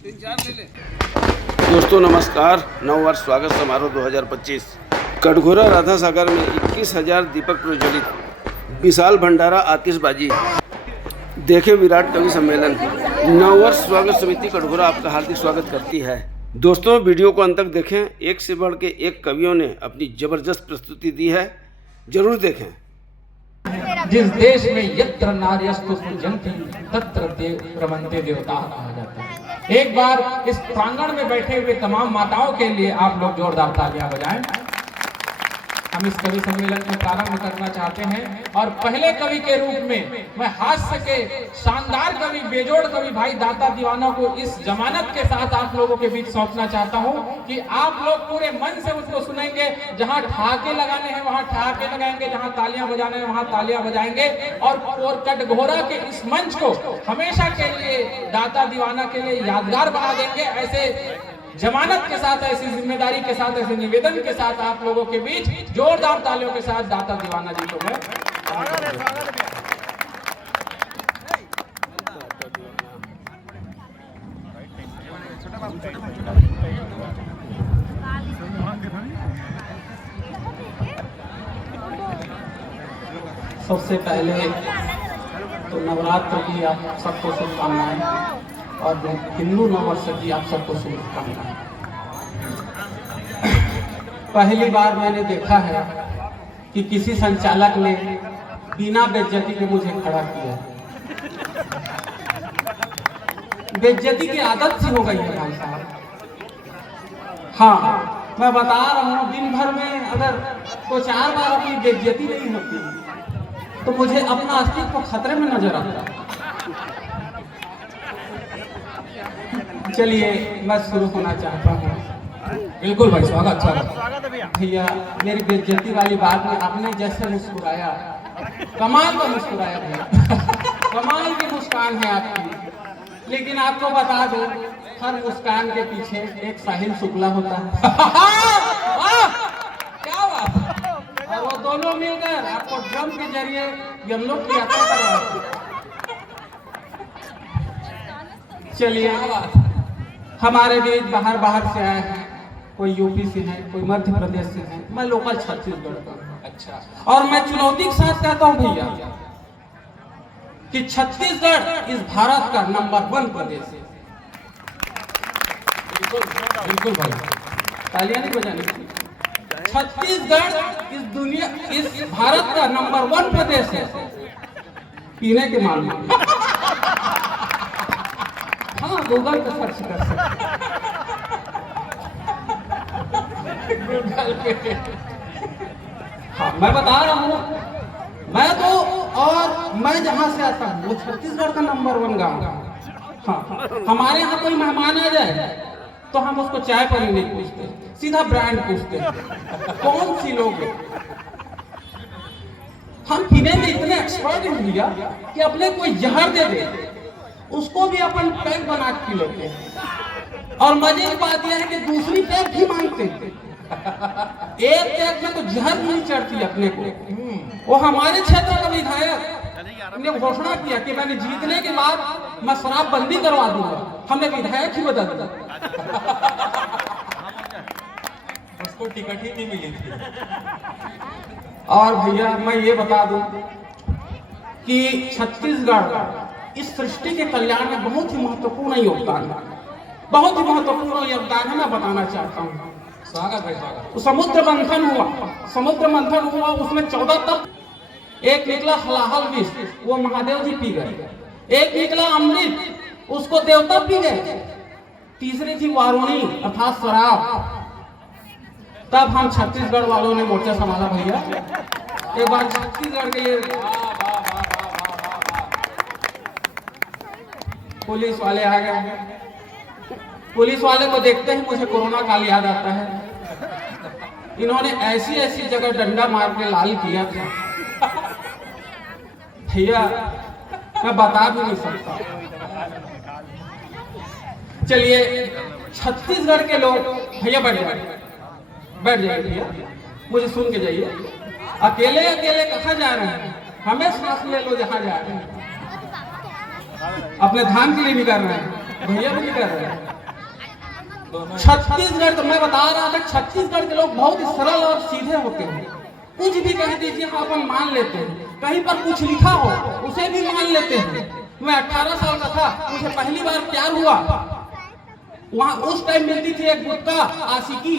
दोस्तों नमस्कार। नववर्ष स्वागत समारोह 2025 कटघोरा राधा सागर में 21,000 दीपक प्रज्वलित, विशाल भंडारा आतिशबाजी, देखे विराट कवि सम्मेलन। नववर्ष स्वागत समिति कटघोरा आपका हार्दिक स्वागत करती है। दोस्तों वीडियो को अंत तक देखें, एक से बढ़ के एक कवियों ने अपनी जबरदस्त प्रस्तुति दी है, जरूर देखें। जिस देश में यत्र नार्यस्तु सृजन्ति तत्र रमन्ते देवताः कहा जाता है। एक बार इस प्रांगण में बैठे हुए तमाम माताओं के लिए आप लोग जोरदार तालियां बजाएं। हम इस कवि सम्मेलन को प्रारंभ करना चाहते हैं और पहले कवि के रूप में मैं हास्य के शानदार कवि, बेजोड़ कवि भाई दाता दीवाना को इस जमानत के साथ आप लोगों के बीच सौंपना चाहता हूं कि आप लोग पूरे मन से उसको सुनेंगे। जहां ठहाके लगाने हैं वहां ठहाके लगाएंगे, जहां तालियां बजाने हैं वहां तालियां बजाएंगे और कटघोरा के इस मंच को हमेशा के लिए दाता दीवाना के लिए यादगार बना देंगे। ऐसे जमानत के साथ, ऐसी जिम्मेदारी के साथ, ऐसे निवेदन के साथ आप लोगों के बीच जोरदार तालियों के साथ दाता दीवाना जी को मैं सबसे पहले तो नवरात्र की आप सबको शुभकामनाएं और हिंदू नववर्ष की आप सबको शुभकामनाएं। पहली बार मैंने देखा है कि किसी संचालक ने बिना बेइज्जती के मुझे खड़ा किया। बेइज्जती की आदत सी हो गई है भाई साहब। हाँ, मैं बता रहा हूँ, दिन भर में अगर तो 4 बार अपनी बेइज्जती नहीं होती तो मुझे अपना अस्तित्व खतरे में नजर आता है। चलिए मैं शुरू होना चाहता हूँ। बिल्कुल भाई, स्वागत भैया। मेरी बेइज्जती वाली बात में आपने जैसे मुस्कुराया, कमाल का मुस्कुराया भैया, कमाल की मुस्कान है आपकी। लेकिन आपको बता दो, हर मुस्कान के पीछे एक साहिल शुक्ला होता है। क्या बात। और वो दोनों मिलकर आपको ड्रम के जरिए यमलोक की यात्रा करवाते। चलिए, हमारे बीच बाहर से आए हैं, कोई यूपी से है, कोई मध्य प्रदेश से है, मैं लोकल छत्तीसगढ़ का। अच्छा। और मैं चुनौती के साथ कहता हूं भैया कि छत्तीसगढ़ इस भारत का नंबर 1 प्रदेश है। बिल्कुल भाई, तालियां नहीं बजानी। छत्तीसगढ़ इस भारत का नंबर 1 प्रदेश है पीने के मामले में। हाँ, गूगल पे सर्च कर सकते। हाँ, मैं बता रहा हूँ, मैं जहाँ से आता हूँ वो छत्तीसगढ़ का नंबर 1 गाँव। हाँ, हमारे यहाँ कोई मेहमान आ जाए तो हम उसको चाय पानी नहीं पूछते, सीधा ब्रांड पूछते हैं। कौन सी लोग हम पीने में इतने एक्सपर्ट हैं भैया कि अपने कोई जहर दे दे उसको भी अपन पैक बना के पी लेते हैं। और मजे की बात यह है कि दूसरी पैक भी मांगते हैं। एक पैक में तो जहर नहीं चढ़ती अपने को। वो हमारे क्षेत्र का विधायक ने घोषणा किया कि मैंने जीतने के बाद मैं शराब बंदी करवा दूंगा। हमने विधायक ही बदल दिया। उसको टिकट ही नहीं मिली थी। और भैया मैं ये बता दूं कि छत्तीसगढ़ इस सृष्टि के कल्याण में बहुत ही महत्वपूर्ण योगदान है, बहुत ही महत्वपूर्ण योगदान है। मैं बताना चाहता हूँ। स्वागत है, स्वागत। तो समुद्र मंथन हुआ, उसमें 14 तत्व। एक निकला हलाहल विष, वो महादेव जी पी गए। एक निकला अमृत, उसको देवता पी गए। तीसरी थी वारुणी अर्थात शराब। तब हम छत्तीसगढ़ वालों ने मोर्चा संभाला भैया। एक बार छत्तीसगढ़ के लिए पुलिस वाले आ गए। पुलिस वाले को देखते ही मुझे कोरोना काल याद आता है। इन्होंने ऐसी जगह डंडा मार के लाल किया था भैया, मैं बता भी नहीं सकता। चलिए, छत्तीसगढ़ के लोग भैया बैठ जाइए भैया, मुझे सुन के जाइए। अकेले कहाँ जा रहे हैं? हमें सांस ले लो जहाँ जा रहे हैं, अपने धाम के लिए भी कर रहे हैं। भैया भी कर रहे हैं। छत्तीसगढ़, तो मैं बता रहा था, छत्तीसगढ़ के लोग बहुत ही सरल और सीधे होते हैं। कुछ भी कह दीजिए अपन मान लेते हैं, कहीं पर कुछ लिखा हो उसे भी मान लेते हैं। मैं 18 साल का था, मुझे पहली बार प्यार हुआ, वहां उस टाइम मिलती थी एक गुटखा आशिकी,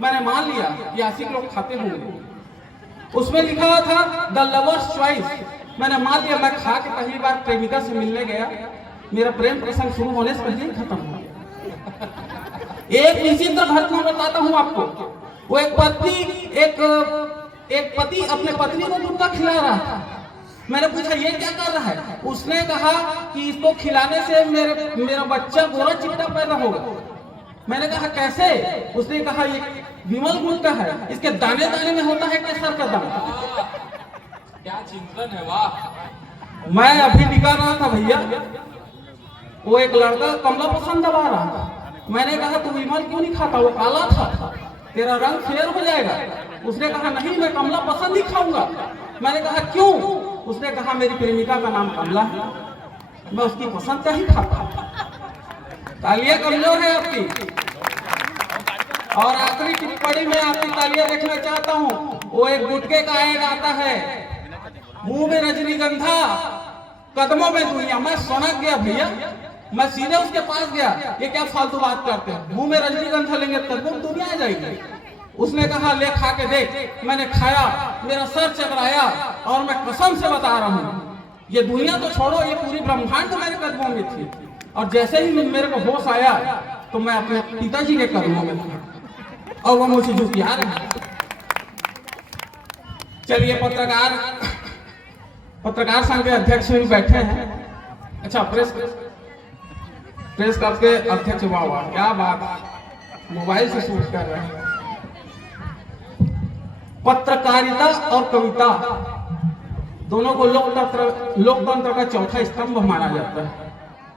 मैंने मान लिया कि आशिक लोग खाते होंगे। उसमें लिखा हुआ था द लवर्स चॉइस, मैंने मान लिया। मैं खा के पहली बार प्रेमिका से मिलने गया, मेरा प्रेम प्रसंग शुरू होने से पहले ही खत्म हो गया। एक विचित्र घटना बताता हूँ आपको। वो एक पति अपने पत्नी को गुटखा खिला रहा था। मैंने पूछा ये क्या कर रहा है? उसने कहा कि इसको खिलाने से मेरा बच्चा गोरा चिट्टा पैदा होगा। मैंने कहा कैसे? उसने कहा ये विमल गुटखा है, इसके दाने दाने में होता है केसर का दाना। क्या चिंतन है, वाह। मैं अभी निकाल रहा था भैया, वो एक लड़का कमला पसंद दबा रहा था। मैंने कहा तू विमल क्यों नहीं खाता, वो काला था, तेरा रंग फेयर हो जाएगा। उसने कहा नहीं, मैं कमला पसंद ही खाऊंगा। मैंने कहा क्यों? उसने कहा मेरी प्रेमिका का नाम कमला है, मैं उसकी पसंद का ही खाता। तालियां कमजोर है आपकी। और आखिरी टिप्पणी में आपकी तालियां देखना चाहता हूँ। वो एक गुटके का ऐड आता है, मुंह में रजनीगंधा, कदमों में दुनिया। मैं सनक गया भैया, मैं सीधे उसके पास गया, ये क्या फालतू बात करते हैं, मुंह में रजनीगंधा लेंगे कदमों में दुनिया आ जाएगी। उसने कहा ले खा के देख। मैंने खाया, मेरा सर चकराया, और मैं कसम से बता रहा हूँ, ये दुनिया तो छोड़ो, ये पूरी ब्रह्मांड मेरे कदमों में थी। और जैसे ही मेरे को होश आया तो मैं अपने पिताजी के कदमों में था, और वो मुझे झुकिया रहे। चलिए, पत्रकार संघ के अध्यक्ष भी बैठे हैं। अच्छा, प्रेस क्लब के अध्यक्ष, वाह वाह क्या बात, मोबाइल से शूट कर रहे हैं। पत्रकारिता और कविता दोनों को लोकतंत्र का चौथा स्तंभ माना जाता है।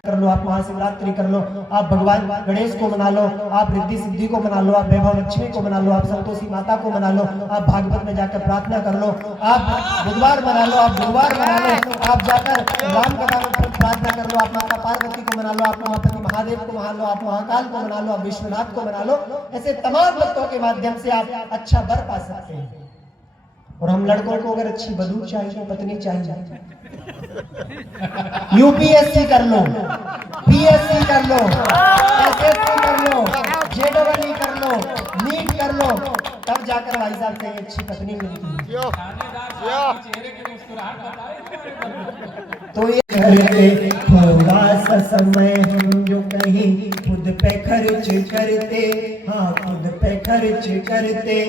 कर लो, आप महाशिवरात्रि कर लो, आप भगवान गणेश को मना लो, आप रिद्धि सिद्धि को मना लो, आप वैभव लक्ष्मी को मना लो, आप संतोषी माता को मना लो, आप भागवत में जाकर प्रार्थना कर लो, आप बुधवार मना लो, आप गुरुवार मना लो, आप जाकर राम कथा में प्रार्थना कर लो, आप माता पार्वती को मना लो, आप महापति महादेव को मना लो, आप महाकाल को मना लो, आप विश्वनाथ को मना लो। ऐसे तमाम भक्तों के माध्यम से आप अच्छा वर पा सकते हैं। और हम लड़कों को अगर अच्छी बधू चाहिए, पत्नी चाहिए, यूपीएससी कर लो, पीएससी कर लो, एसएससी कर लो, जेडबलई कर लो, नीट कर लो, तब जाकर भाई साहब से अच्छी पत्नी मिलती है। तो ये करते थोड़ा सा समय हम जो कहीं खुद पे खर्च करते, हाँ खुद पे खर्च करते,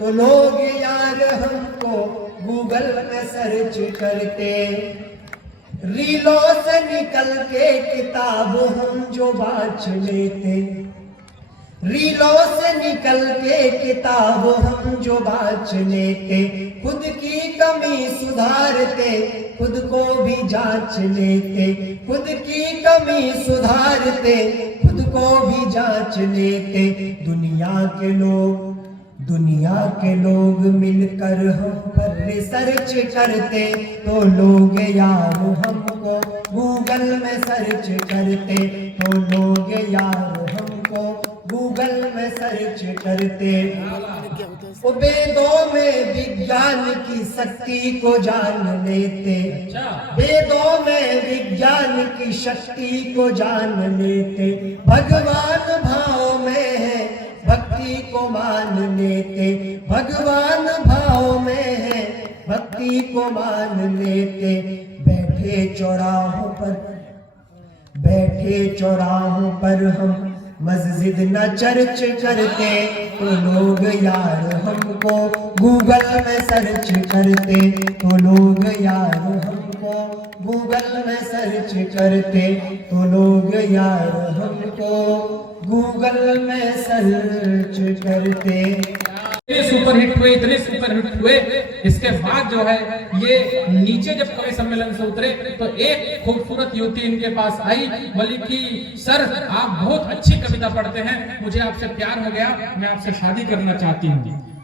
तो लोग यार हमको गूगल पे सर्च करते। रीलों से निकल के किताब हम जो बाँच लेते, रीलों से निकल के किताब हम जो बाँच लेते, खुद की कमी सुधारते, खुद को भी जांच लेते, खुद की कमी सुधारते, खुद को भी जांच लेते। दुनिया के लोग मिलकर हम पर रिसर्च करते, तो लोग यार हमको गूगल में सर्च करते, तो लोग यार हमको गूगल में सर्च करते। वेदों में विज्ञान की शक्ति को जान लेते, वेदों में विज्ञान की शक्ति को जान लेते, भगवान भाव में है भक्ति को मान लेते, भगवान भाव में है भक्ति को मान लेते। बैठे चौराहों पर हम मस्जिद न चर्च करते, तो लोग यार हमको गूगल में सर्च करते, तो लोग यार हमको गूगल में सर्च करते, तो लोग यार हमको गूगल में सर्च करते। इतने सुपरहिट हुए, इसके बाद जो है ये नीचे जब कवि सम्मेलन से उतरे तो एक खूबसूरत युवती इनके पास आई, बोली कि सर आप बहुत अच्छी कविता पढ़ते हैं, मुझे आपसे प्यार हो गया, मैं आपसे शादी करना चाहती हूँ।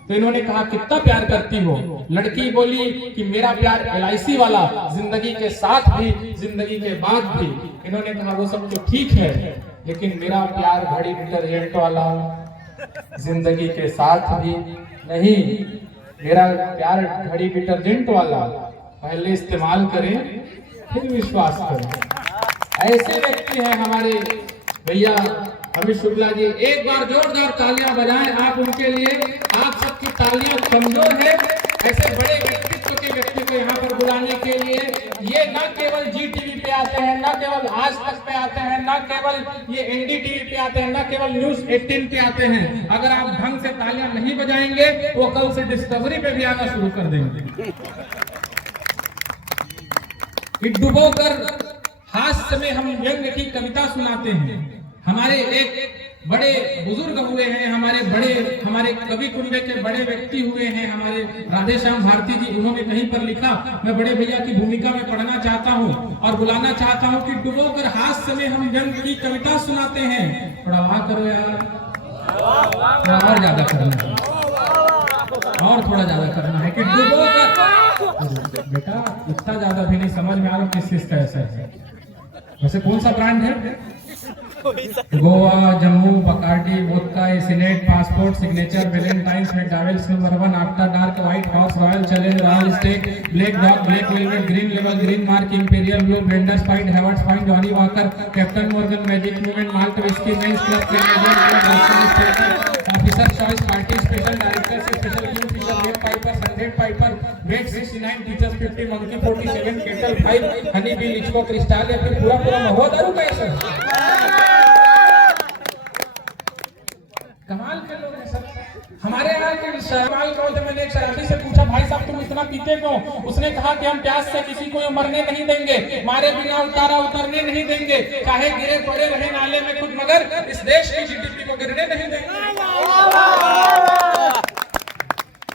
तो इन्होंने कहा कितना प्यार करती हो? लड़की बोली कि मेरा प्यार LIC वाला, जिंदगी के साथ भी जिंदगी के बाद भी। इन्होंने कहा वो सब तो ठीक है, लेकिन मेरा प्यार घड़ी डिटर्जेंट वाला, जिंदगी के साथ भी नहीं, मेरा प्यार घड़ी डिटर्जेंट वाला, पहले इस्तेमाल करें फिर विश्वास करें। ऐसे व्यक्ति हैं हमारे भैया अमित शुक्ला जी। एक बार जोरदार तालियां बजाएं आप उनके लिए। आप सबकी तालियां कमजोर है ऐसे बड़े व्यक्तित्व के व्यक्ति को यहाँ पर बुलाने के लिए। ये न केवल GTV पे आते हैं, न केवल आज तक पे आते हैं, न केवल ये NDTV पे आते हैं, न केवल न्यूज 18 पे आते हैं। अगर आप ढंग से तालियां नहीं बजाएंगे वो कल से डिस्कवरी पे भी आना शुरू कर देंगे। डुबोकर हास्य में हम व्यंग की कविता सुनाते हैं। हमारे एक बड़े बुजुर्ग हुए हैं, हमारे कवि कुंबे के बड़े व्यक्ति हुए हैं हमारे राधे श्याम भारती जी। उन्होंने कहीं पर लिखा, मैं बड़े भैया की भूमिका में पढ़ना चाहता हूँ और बुलाना चाहता हूँ कि डुबोकर हास्य में हम व्यंग की कविता सुनाते हैं। थोड़ा वाह करो यार, थोड़ा और ज्यादा करना है, और थोड़ा ज्यादा करना है कि डुबोकर। बेटा इतना ज्यादा भी नहीं समझ में आ रहा किस चीज का असर है। वैसे कौन सा ब्रांड है? गोवा, जम्मू, बकार्डी, वोदका, सिनेट, Passport, Signature, Valentine's, McDowell's number 1, After Dark, White Horse, Royal Challenge, Royal Stag, Black Dog, Black Velvet, Green लेवल, Green Mark, Imperial Blue, Blenders fight, Haywards Fine, Johnnie Walker, Captain Morgan, Magic Movement, malt whisky, Men's Club, Officer Choice, Party Special, Director से Special, Kingfisher, Web Piper, सनडेड Piper, VAT 69, Teacher's 50, Monkey 47, Kettle 5, Honey Bee, लिचको, crystal या फिर पूरा महुआ दारू का ऐसा कमाल के लोग हैं सब। हमारे यहाँ के कमाल कौन थे? मैंने एक शराबी से पूछा, भाई साहब तुम इतना पीते क्यों? उसने कहा कि हम प्यास से किसी को मरने नहीं देंगे, मारे बिना उतरने नहीं देंगे, चाहे गिरे पड़े रहे नाले में खुद, मगर इस देश की GDP को गिरने नहीं देंगे।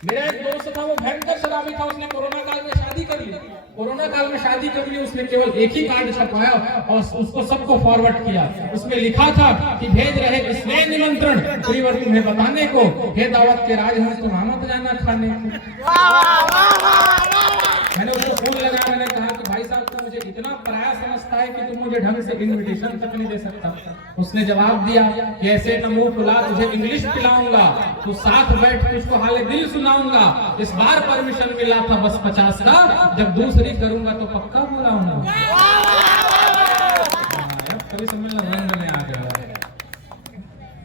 मेरा एक दोस्त था, वो भयंकर शराबी था, उसने कोरोना काल में शादी कर ली। कोरोना काल में शादी कर ली उसने, केवल एक ही कार्ड छपवाया और उसको सबको फॉरवर्ड किया। उसमें लिखा था कि भेज रहे स्नेह निमंत्रण श्रीवर तुम्हें बताने को, हे दावत के राज हम तुम मत जाना खाने को। मैंने उसको फोन लगाया, मैंने कहा कि भाई साहब तुम मुझे इतना पराया समझता है कि तुम मुझे ढंग से इनविटेशन तक नहीं दे सकता। उसने जवाब दिया कि ऐसे न मुंह खुला तुझे इंग्लिश पिलाऊंगा, तू साथ बैठ तुझको हाले दिल सुनाऊंगा। इस बार परमिशन मिला था बस 50 का, जब दूसरी करूंगा तो पक्का बुलाऊंगा। कभी समझना रंग में आ गया।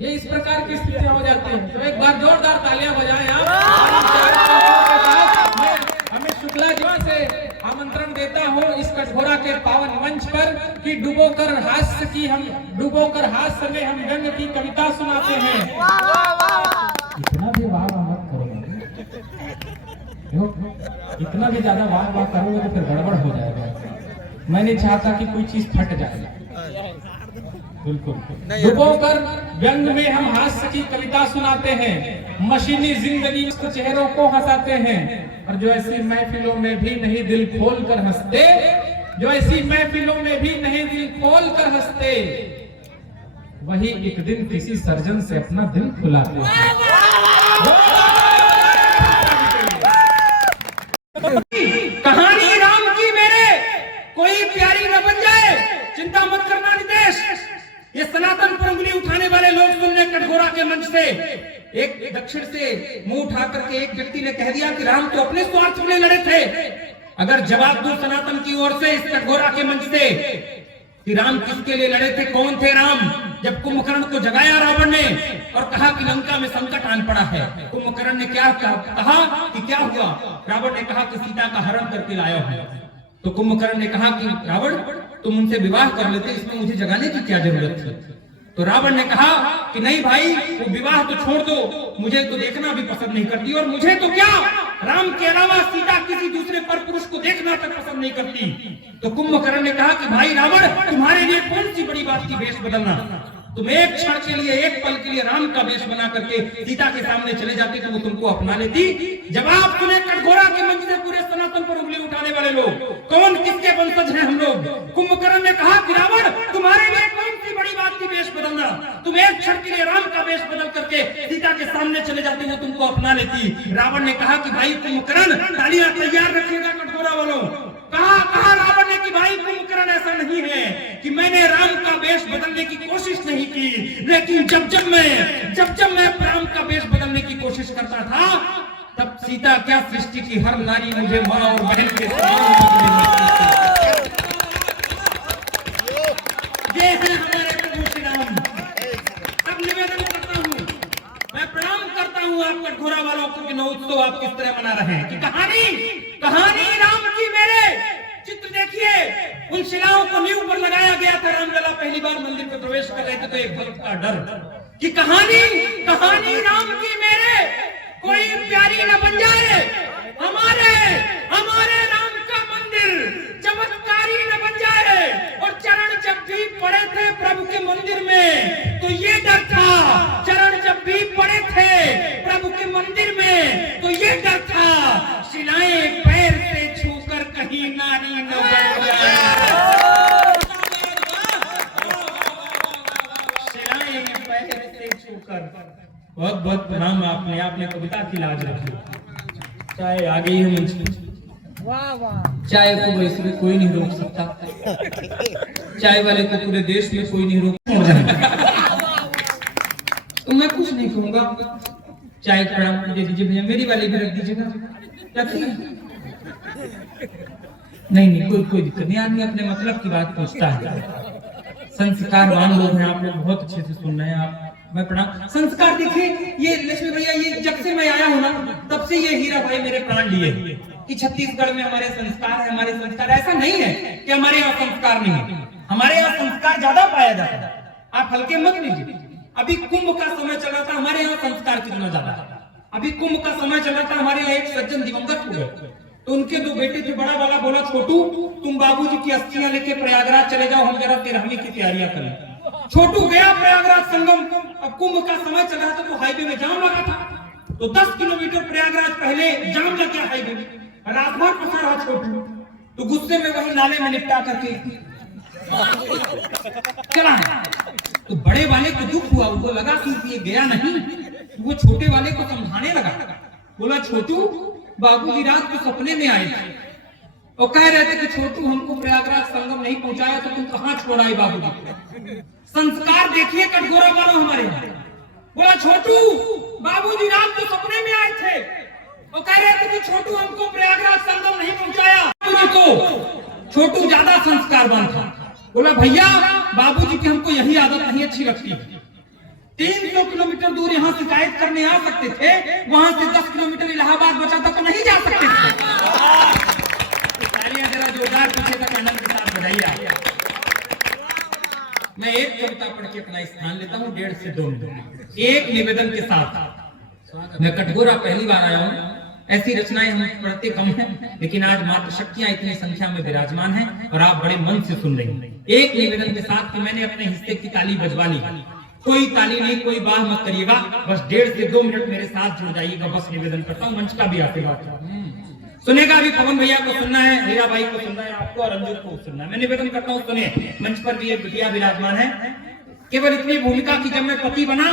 ये इस प्रकार की स्थितियां हो जाती हैं। तो एक बार जोरदार तालियां बजाएं आप। मैं अमित शुक्ला जी से आमंत्रण देता हूं इस कटघोरा के पावन मंच पर कि डुबोकर हास्य में हम व्यंग की कविता सुनाते हैं। इतना भी वाह मत करो, इतना भी ज्यादा वाह करोगे तो फिर गड़बड़ हो जाएगा। मैं नहीं चाहता कि कोई चीज फट जाए। बिल्कुल डुबोकर व्यंग में हम हास्य की कविता सुनाते हैं, मशीनी जिंदगी के चेहरों को हंसाते हैं, और जो ऐसी महफिलों में भी नहीं दिल खोल कर हंसते, जो ऐसी महफिलों में भी नहीं दिल खोल कर हंसते, वही एक दिन किसी सर्जन से अपना दिल खुलाते हैं। कहानी राम की मेरे कोई प्यारी न बन जाए, चिंता मत करना नितेश। ये सनातन पर उंगली उठाने वाले लोग सुन रहे कटघोरा के मंच से। एक दक्षिण से मुंह उठा करके एक व्यक्ति ने कह दिया कि राम तो अपने स्वार्थ में लड़े थे। अगर जवाब दूं सनातन की ओर से इस कटघोरा के मंच से कि राम किसके लिए लड़े थे, कौन थे राम? जब कुंभकर्ण को जगाया रावण ने और कहा कि लंका में संकट आन पड़ा है, कुंभकर्ण ने क्या कहा कि क्या हुआ? रावण ने कहा कि सीता का हरण करके लाया है। तो कुंभकर्ण ने कहा कि रावण तुम उनसे विवाह कर लेते, इसमें मुझे जगाने की क्या जरूरत थी? तो रावण ने कहा कि नहीं भाई, वो विवाह तो छोड़ दो, मुझे तो देखना भी पसंद नहीं करती, और मुझे तो क्या, राम के अलावा सीता किसी दूसरे पर पुरुष को देखना तक पसंद नहीं करती। तो कुंभकर्ण ने कहा कि भाई रावण, तुम्हारे लिए कौन सी बड़ी बात की वेश बदलना? तुम एक क्षण के लिए, एक पल के लिए राम का वेश बना करके सीता के सामने चले जाते तो वो तुमको अपना लेती। जवाब सुने कटघोरा के मंच से पूरे सनातन पर उंगली उठाने वाले लोग, कौन किसके वंशज हैं हम लोग? कुंभकर्ण ने कहा कि रावण, तुम्हारे लिए कौन सी बड़ी बात की वेश बदलना? ना, तुम एक क्षण के लिए राम का वेश बदल करके सीता के सामने चले जाते हो, तुमको अपना लेती। रावण ने कहा कि भाई कुंभकर्ण तालियां तैयार रखिएगा कटघोरा वालों। कहा रावण ने कि भाई कुंभकर्ण ऐसा नहीं है कि मैंने राम का वेश बदलने की कोशिश नहीं की, लेकिन जब जब मैं राम का वेश बदलने की कोशिश करता था, तब सीता क्या सृष्टि की हर नारी मुझे माँ और बहन के ये है हमारे प्रभु श्री राम। तब निवेदन करता हूँ, मैं प्रणाम करता हूँ आप कटघोरा वालों को कि नवोत्सव आप किस तरह मना रहे हैं, कि कहानी राम की मेरे चित्र देखिए, उन शिलाओं को नींव पर लगाया गया था। रामलला पहली बार मंदिर में प्रवेश कर रहे थे तो एक भक्त का डर कि कहानी राम की मेरे कोई प्यारी न बन जाए, हमारे राम का मंदिर चमत्कारी न बन जाए। और चरण जब भी पड़े थे प्रभु के मंदिर में तो ये डर था, चरण जब भी पड़े थे प्रभु के मंदिर में तो ये डर था, शिलाएं पैर से छूकर कहीं नारी न बन जाए। शिलाएं पैर से छूकर। बहुत बहुत प्रणाम। आपने कविता की लाज रखी। चाहे आ गई है मंच पे, चाय को वैसे भी कोई नहीं रोक सकता, चाय वाले को पूरे देश में कोई नहीं रोक तो मैं कुछ नहीं कहूंगा। चाय प्रणाम दे दीजिए भैया, मेरी वाली भी रख दीजिएगा। नहीं कोई दिक्कत नहीं, आदमी अपने मतलब की बात पूछता है। संस्कारवान लोग हैं आप लोग, बहुत अच्छे से सुन रहे हैं आप। मैं प्रणाम। संस्कार देखिए, ये लक्ष्मी भैया, ये जब से मैं आया हूँ ना तब से ये हीरा भाई मेरे प्राण लिए कि छत्तीसगढ़ में हमारे संस्कार है, हमारे संस्कार। ऐसा नहीं है कि हमारे यहाँ संस्कार नहीं है, हमारे यहाँ संस्कार ज्यादा पाया जाता है। आप हल्के मत लीजिए। अभी कुंभ का समय चल रहा था, हमारे यहाँ संस्कार कितना ज्यादा है। अभी कुंभ का समय चल रहा था, हमारे यहाँ एक सज्जन दिवंगत हुए तो उनके दो बेटे थे। बड़ा वाला बोला, छोटू तुम बाबूजी की अस्थियां लेके प्रयागराज चले जाओ, हम जरा 13वीं की तैयारियां करें। छोटू गया प्रयागराज संगम। अब कुंभ का समय चल रहा था तो हाईवे में जाम लगा था, तो 10 किलोमीटर प्रयागराज पहले जाम लग गया हाईवे में। रात भर फंसा रहा छोटू, तो गुस्से में वही नाले में निपटा करके चला है। तो बड़े वाले को दुख हुआ, वो लगा कि ये गया नहीं, वो छोटे वाले को समझाने लगा। बोला, छोटू बाबूजी रात को सपने में आए थे और कह रहे थे कि छोटू हमको प्रयागराज संगम नहीं पहुंचाया तो तुम कहां छोड़ आए बाबूजी। संस्कार देखिए कटघोरा वालों हमारे। बोला, छोटू बाबूजी रात को सपने में आए थे और कह रहे थे कि छोटू हमको प्रयागराज संगम नहीं पहुंचाया बाबूजी को। छोटू ज्यादा संस्कारवान था। बोला, भैया बाबूजी की हमको यही आदत नहीं अच्छी लगती। 300 किलोमीटर दूर यहाँ शिकायत करने आ सकते थे, वहां से 10 किलोमीटर इलाहाबाद बचा था तो नहीं जा सकते थे। तालियां जरा जोरदार पीछे तक आनंद के साथ बजाइए। मैं एक कविता पढ़ के अपना स्थान लेता हूँ 1.5 से 2 मिनट। एक निवेदन के साथ। मैं कटघोरा पहली बार आया हूँ, ऐसी रचनाएं हम पढ़ते कम हैं, लेकिन आज मातृशक्तियां इतनी संख्या में विराजमान हैं और आप बड़े मन से सुन रही हैं। एक निवेदन के साथ कि मैंने अपने हिस्से की ताली बजवा ली। कोई ताली नहीं, कोई बाह मत करिएगा, बस 1.5 से 2 मिनट मेरे साथ जुड़ जाइएगा। बस निवेदन करता हूँ, मंच का भी आशीर्वाद सुनेगा। अभी पवन भैया को सुनना है, हीरा भाई को सुनना है, आपको और अंजुर को सुनना है। मैं निवेदन करता हूँ, सुनिए। मंच पर भी एक बिटिया विराजमान है। केवल इतनी भूमिका की जब मैं पति बना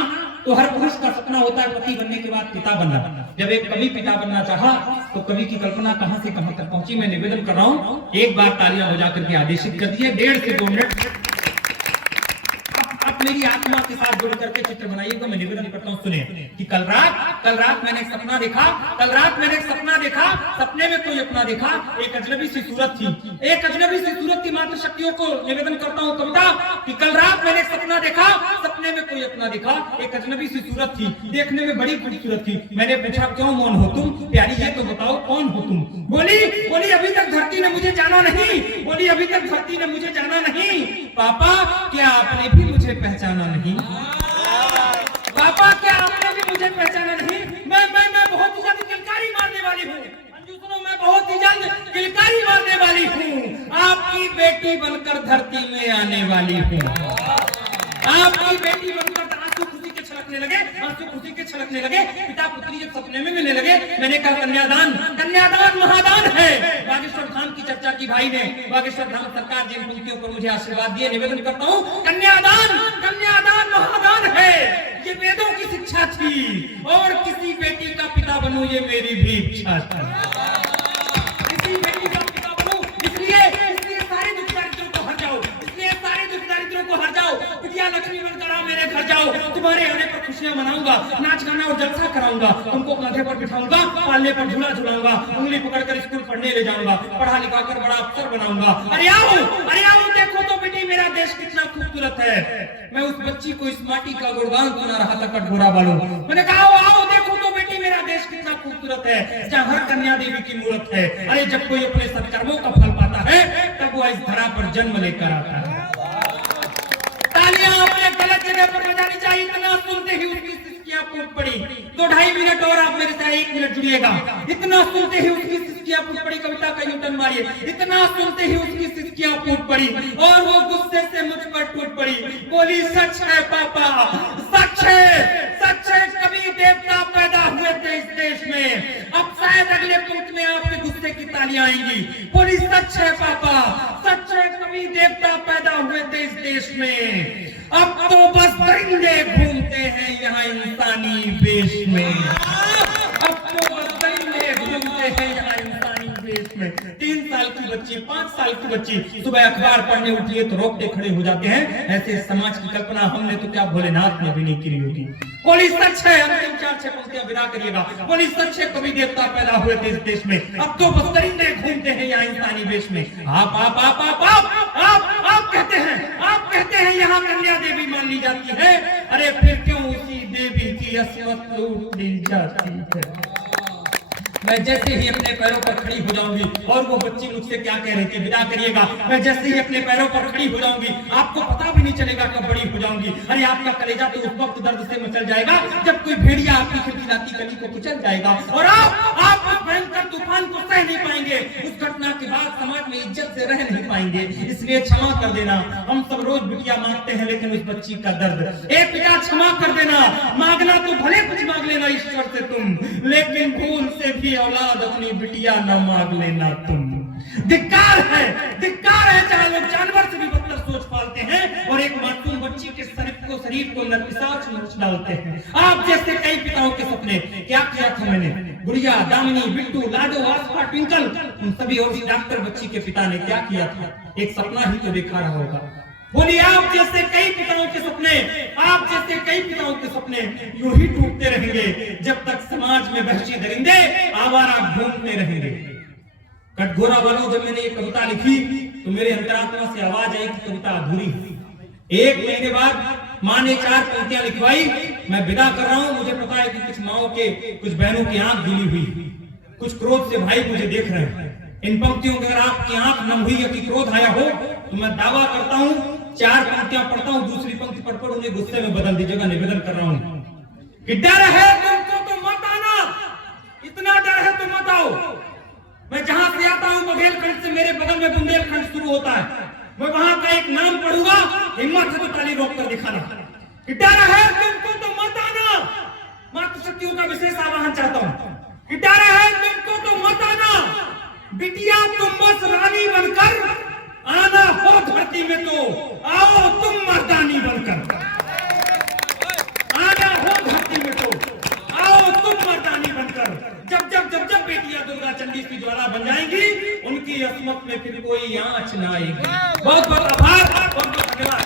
तो हर पुरुष का सपना होता है पति बनने के बाद पिता बनना। जब एक कवि पिता बनना चाहा तो कवि की कल्पना कहां से कहां तक पहुंची। मैं निवेदन कर रहा हूं, एक बार तालियां हो जाकर के आदेशित कर दिए। 1.5 से 2 मिनट मेरी आत्मा के साथ जुड़ करके चित्र बनाइएगा। मैं निवेदन करता हूँ, सुनिए कि कल रात मैंने एक सपना देखा। सपने में कोई अपना देखा, एक अजनबी सी सूरत थी। मात्र शक्तियों को निवेदन करता हूँ कविता कि कल रात मैंने एक सपना देखा, सपने में कोई अपना देखा, एक अजनबी सी सूरत थी, देखने में बड़ी खूबसूरत थी। मैंने पूछा, क्यों मौन हो तुम प्यारी, ये तो बताओ कौन हो तुम। बोली अभी तक धरती ने मुझे जाना नहीं। पापा क्या आपने भी मुझे पहचाना नहीं? पापा क्या आपने भी मुझे पहचाना नहीं? मैं बहुत ही जल्द किलकारी मारने वाली हूँ। सुनो, मैं बहुत ही जल्द किलकारी मारने वाली हूँ। आपकी बेटी बनकर धरती में आने वाली हूँ। आपकी बेटी बनकर आंसू खुशी के छलकने लगे। पिता पुत्री जब सपने में मिलने लगे, मैंने कहा कन्यादान महादान है। बागेश्वर धाम की चर्चा की भाई ने। बागेश्वर धाम सरकार जिन पंक्तियों पर मुझे आशीर्वाद दिए, निवेदन करता हूँ, कन्यादान थी और किसी बेटी का पिता बनूं ये मेरी भी इच्छा थी। किसी बेटी का पिता बनूं, इसलिए सारे दुख दारिद्रों को हर जाओ, इसलिए सारे दुख दारिद्रों को हर जाओ। बिटिया लक्ष्मी बनकर आओ मेरे घर जाओ, तुम्हारे आने पर खुशियां मनाऊंगा, नाच गाना और जलसा कराऊंगा, तुमको कंधे पर बिठाऊंगा, पालने पर झूला झुलाऊंगा, उंगली पकड़कर स्कूल पढ़ने ले जाऊंगा, पढ़ा लिखा कर बड़ा अफसर बनाऊंगा। अरे आओ देखो तो बेटी मेरा देश कितना खूबसूरत है। मैं उस बच्ची को इस माटी का गुणगान सुना रहा था कटघोरा वालों। मैंने कहा आओ देखो तो बेटी मेरा देश कितना खूबसूरत है, जहाँ हर कन्या देवी की मूर्त है। अरे जब कोई अपने सत्कर्मों का फल पाता है तब वो इस धरा पर जन्म लेकर आता है। तालियां अपने गलत जगह पर बजानी चाहिए। इतना सुनते ही उसकी सिसकियां फूट पड़ी। 2-2.5 मिनट और आप मेरे साथ 1 मिनट जुड़िएगा। इतना सुनते ही उसकी सिसकियां फूट पड़ी। कविता का यूटर्न मारिए। इतना सुनते ही उसकी सिसकियां फूट पड़ी और वो गुस्से से मुझ पर टूट पड़ी। बोली सच है पापा, सच है कभी देवता पैदा हुए थे इस देश में। अब शायद अगले पंक्ति में आपके गुस्से की तालियां आएंगी। बोली सच है पापा, सच है कभी देवता पैदा हुए थे इस देश में। अब तो बस परिंदे घूमते हैं यहाँ इंसानी वेश में। अब तो बस परिंदे घूमते हैं यहाँ इंसानी वेश में। 3 साल की बच्ची, 5 साल की बच्ची सुबह अखबार पढ़ने उठी है तो रोकते खड़े हो जाते हैं। ऐसे समाज की कल्पना हमने तो क्या भोलेनाथ ने भी नहीं की होगी। बोली सच है, अंतिम 4-6 पंक्तियां विदा करिएगा। बोली सच है कभी देवता पैदा हुए थे इस देश में। अब तो बस परिंदे घूमते हैं यहाँ इंसानी वेश में। आप कहते हैं यहाँ कन्या देवी मान ली जाती है। अरे फिर क्यों उसी देवी की असमत लूट ली जाती है। मैं जैसे ही अपने पैरों पर खड़ी हो जाऊंगी, और वो बच्ची मुझसे क्या कह रही थी विदा करिएगा। मैं जैसे ही अपने पैरों पर खड़ी हो जाऊंगी आपको पता भी नहीं चलेगा कब बड़ी हो जाऊंगी। अरे आपका कलेजा तो उस वक्त दर्द से मचल जाएगा जब कोई भेड़िया आपकी खिलखिलाती कली को कुचल जाएगा और आप उस भयंकर तूफान को सह नहीं पाएंगे। उस घटना के बाद समाज में इज्जत से रह नहीं पाएंगे। इसलिए क्षमा कर देना। हम सब रोज बिटिया मांगते हैं लेकिन उस बच्ची का दर्द। एक पिता क्षमा कर देना। मांगना तो भले कुछ मांग लेना ईश्वर से तुम, लेकिन भूल से भी औलाद अपनी बिटिया न मांग लेना तुम। धिक्कार है चाहे लोग जानवर से भी बदतर सोच पालते हैं और एक मासूम बच्ची के शरीर को नरपिशाच नोच डालते हैं। आप जैसे कई पिताओं के सपने क्या किया था मैंने। गुड़िया, दामिनी, बिट्टू, लाडो, आस्था, ट्विंकल, उन सभी और डॉक्टर बच्ची के पिता ने क्या किया था। एक सपना ही तो देखा रहा होगा। बोलिए आप जैसे कई पिताओं के सपने यूं ही टूटते रहेंगे जब तक समाज में वहशी दरिंदे आवारा घूमते रहेंगे। कटघोरा वालों, जब मैंने ये कविता लिखी तो मेरे अंतरात्मा से आवाज आई कि कविता अधूरी है। 1 महीने बाद माँ ने 4 पंक्तियां लिखवाई। मैं विदा कर रहा हूं। मुझे पता है कि कुछ माओ के, कुछ बहनों की आंख गीली हुई, कुछ क्रोध से भाई मुझे देख रहे हैं। इन पंक्तियों में अगर आपकी आंख नम हुई या कि क्रोध आया हो तो मैं दावा करता हूं 4 पंक्तियां पढ़ता हूं, दूसरी पंक्ति पढ़ उन्हें गुस्से में बदल दीजिएगा। निवेदन कर रहा हूं कि डर है तुमको तो मत आना, इतना डर है तो मत आओ। मैं जहां से आता हूं बुंदेलखंड से मेरे बगल में बुंदेलखंड शुरू होता है। मैं वहां का एक नाम पढ़ूंगा, हिम्मत है तो ताली रोक कर दिखाना कि डर है तुमको तो मत आना। मातृशक्तियों का विशेष आह्वान चाहता हूं कि डर है तुमको तो मत आना। बिटिया तुम बस रानी बनकर आना हो धरती में तो आओ तुम मर्दानी बनकर। आना हो धरती में तो आओ तुम मर्दानी बनकर। जब बेटियां दुर्गा चंडी की ज्वाला बन जाएंगी उनकी अस्मत में फिर कोई आंच ना आएगी। बहुत बहुत आभार, बहुत बहुत धन्यवाद।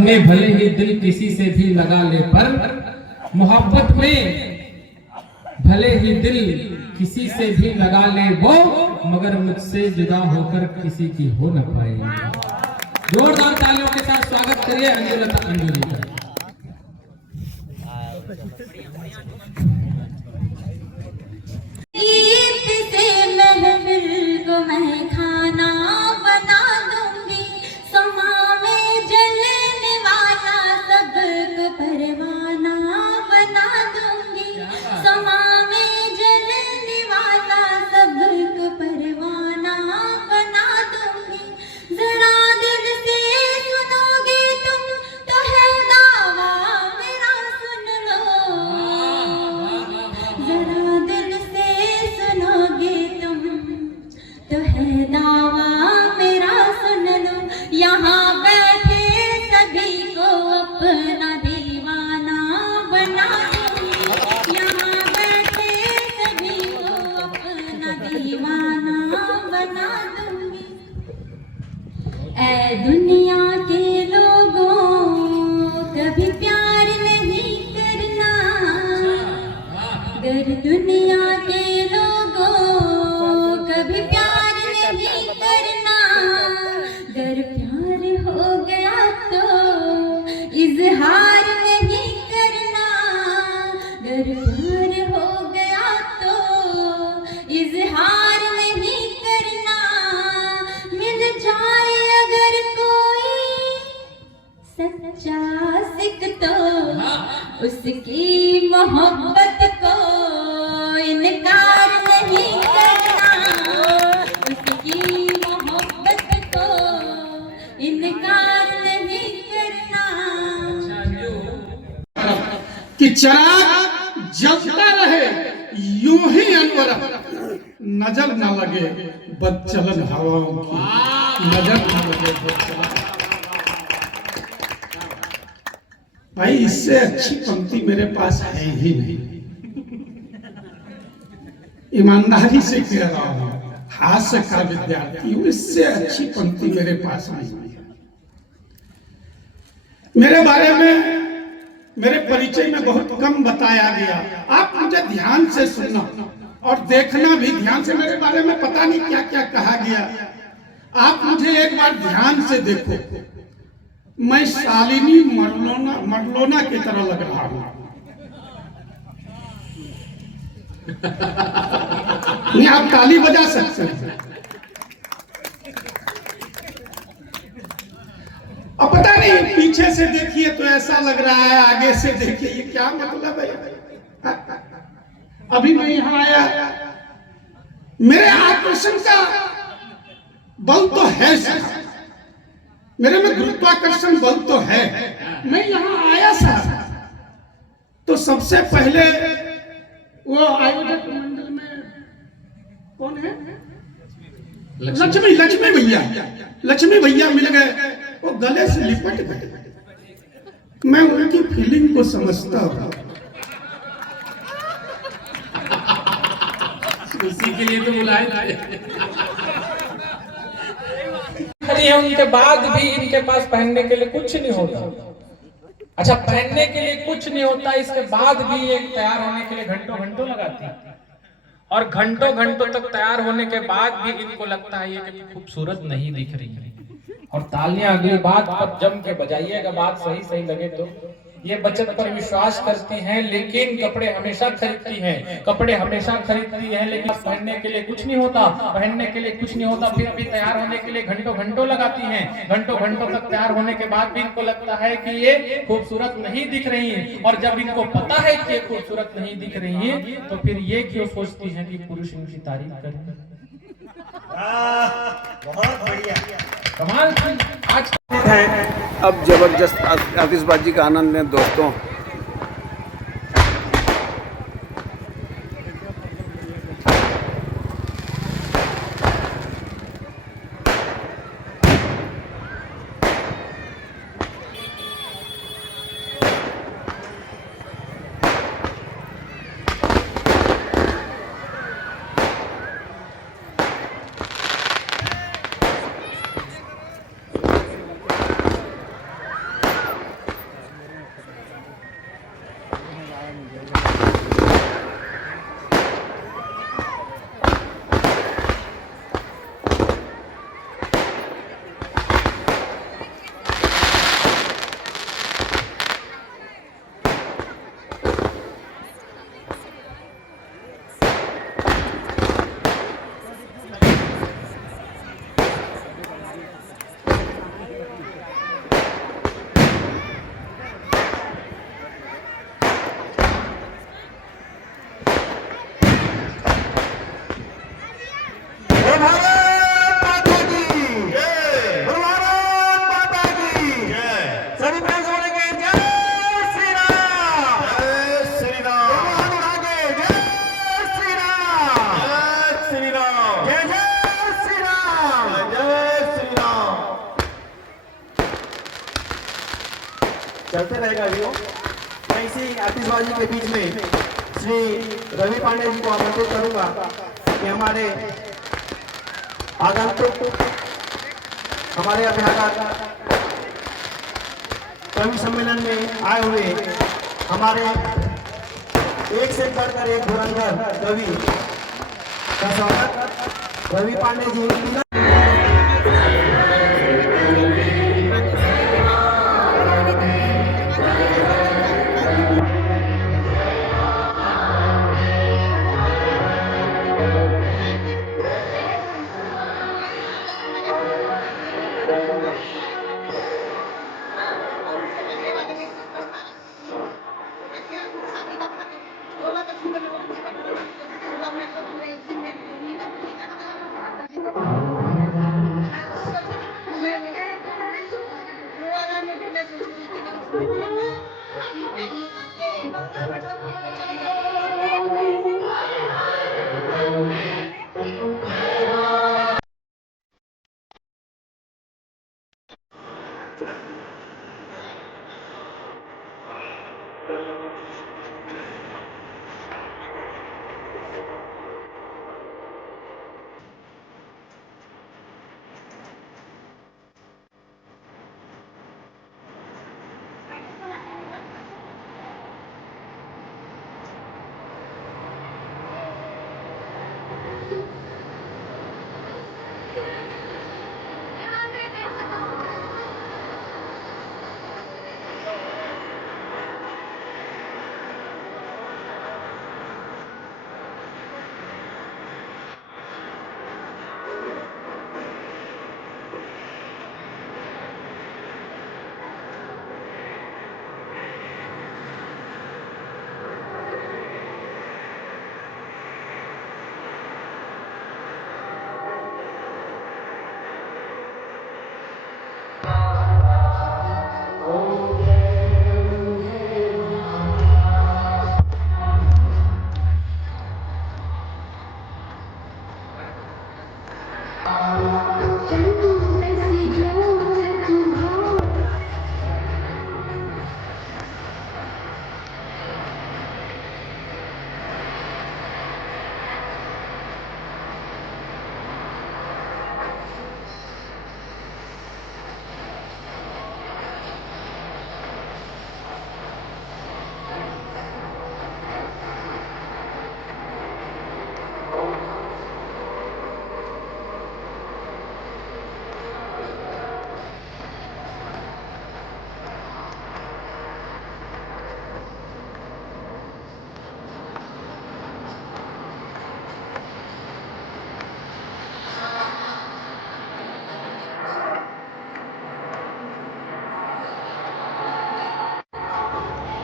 में भले ही दिल किसी से भी लगा ले, पर मोहब्बत में भले ही दिल किसी से भी लगा ले वो, मगर मुझसे जुदा होकर किसी की हो न पाएगी। जोरदार तालियों के साथ स्वागत करिए अंजुलता अंजुली का। ईद से महफिल को मैं खाना बना दूंगी, समा में जलने वाला सबको परवाना बना दूंगी, समा में जलने वाला सबको परवाना बना दूंगी। जरा दिल से सुनोगे तुम तो है दावा मेरा, सुन लो दुनिया के लोगों कभी प्यार नहीं करना, गर दुनिया के लोगों कभी प्यार नहीं करना, गर प्यार हो गया तो इजहार नहीं करना, गर प्यार हो गया तो इजहार नहीं करना, मिल जाए अगर कोई सच्चा सिख तो उसकी मोहब्बत को इनकार नहीं करना, उसकी मोहब्बत को इनकार नहीं करना। कि चिराग जलता रहे यूं ही अनवरत, नजर न लगे बदचलन हवाओं की, नजर न लगे बदचलन। भाई इससे अच्छी पंक्ति मेरे पास है ही नहीं, ईमानदारी से कह रहा हूं, हास्य का विद्यार्थी हूं, इससे अच्छी पंक्ति मेरे पास नहीं है। मेरे बारे में मेरे परिचय में बहुत कम बताया गया, आप मुझे ध्यान से सुनना और देखना भी ध्यान से। मेरे बारे में पता नहीं क्या क्या कहा गया, आप मुझे एक बार ध्यान से देखो। मैं शालिनी मरलोना की तरह लग रहा हूं। नहीं, आप ताली बजा सकते हैं। अब पता नहीं, पीछे से देखिए तो ऐसा लग रहा है, आगे से देखिए ये क्या मतलब है। अभी मैं यहां आया, मेरे आकर्षण का बल तो है सर, मेरे में गुरुत्वाकर्षण बल तो है। मैं यहां आया सर तो सबसे पहले वो आयोजक मंडल में कौन है, लक्ष्मी भैया मिल गए, वो गले से लिपट गए। मैं उनकी फीलिंग को समझता हूं। इसी के लिए तो बुलाए थे। उनके बाद भी इनके पास पहनने के लिए कुछ नहीं होता। अच्छा, पहनने के लिए कुछ नहीं होता, इसके बाद भी ये तैयार होने के लिए घंटों घंटों लगाती है, और घंटों घंटों तक तैयार होने के बाद भी इनको लगता है ये कि खूबसूरत नहीं दिख रही है। और तालियां अगली बात पर जम के बजाइएगा, बात सही सही लगे तो। ये बचत पर विश्वास करती हैं, लेकिन कपड़े हमेशा खरीदती हैं, कपड़े हमेशा खरीदती हैं, लेकिन पहनने के लिए कुछ नहीं होता, पहनने के लिए कुछ नहीं होता, फिर भी तैयार होने के लिए घंटों घंटों लगाती हैं। घंटों घंटों तक तैयार होने के बाद भी इनको लगता है कि ये खूबसूरत नहीं दिख रही है, और जब इनको पता है कि ये खूबसूरत नहीं दिख रही है, तो फिर ये क्यों सोचती हैं कि पुरुष इनकी तारीफ करें। बहुत बढ़िया। कमाल की आज अब जबरदस्त आतिशबाजी का आनंद लें दोस्तों। चलते रहेगा वीडियो। मैं इसी आतिशबाजी के बीच में श्री रवि पांडे जी को आमंत्रित करूंगा कि हमारे आगंतुक हमारे यहाँ कवि सम्मेलन में आए हुए हमारे एक से बढ़कर एक धुरंधर कवि का स्वागत रवि पांडे जी।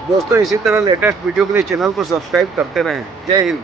दोस्तों इसी तरह लेटेस्ट वीडियो के लिए चैनल को सब्सक्राइब करते रहें। जय हिंद।